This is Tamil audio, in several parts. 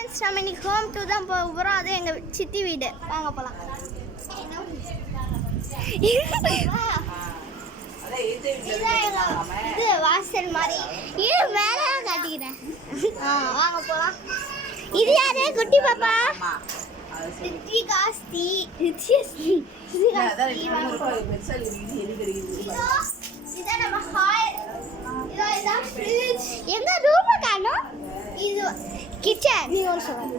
ஃப்ரெண்ட்ஸ், நம்ம இன்னைக்கு ஹோம் டூர் தான் போக போகிறோம். அது எங்கள் சித்தி வீடு. வாங்க போகலாம். இது வாசல் மாதிரி இது மேலே காட்டிக்கிறேன். வாங்க போகலாம். இது யாரு? குட்டி பாப்பா ரித்திகாஸ்தி. இதான் நம்ம ஹால். இதான் ஃப்ரிட்ஜ். எங்க ரூம் காணோம். இது கிச்சன். நீ ஒரு சொல்லுங்க.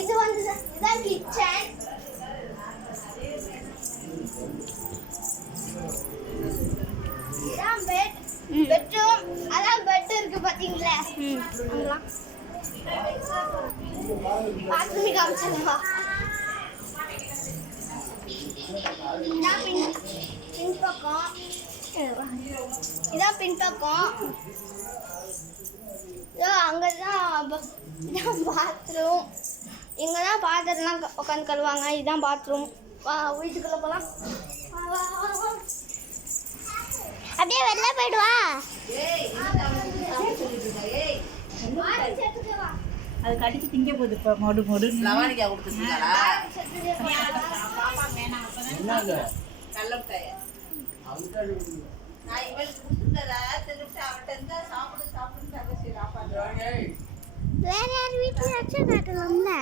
இது வந்து இதான் கிச்சன். இதான் பெட். பெட்ரூம். அதான் பெட் இருக்கு பாத்தீங்களா? அங்கலாம் பாத்ரூம் காமிச்சா. இதான் பின்பக்கம். இதான் பின்பக்கம். அங்கதான் பாத்ரூம். இங்கே தான் பாத்திரம்லாம் உட்காந்து கழுவாங்க. இதுதான் பாத்ரூம். வீட்டுக்குள்ளே போகலாம். அப்படியே வெளில போயிடுவா. அது கடிச்சு திங்க போகுது. இப்போ மொடு மொடு லவானிக்கா கொடுத்துருக்காளா? நான் இவளுக்கு கொடுத்துட்டா திருப்பி அவட்ட இருந்தா சாப்பிடு வேற யார் வீட்டில் வச்சு காட்டலாம்ல.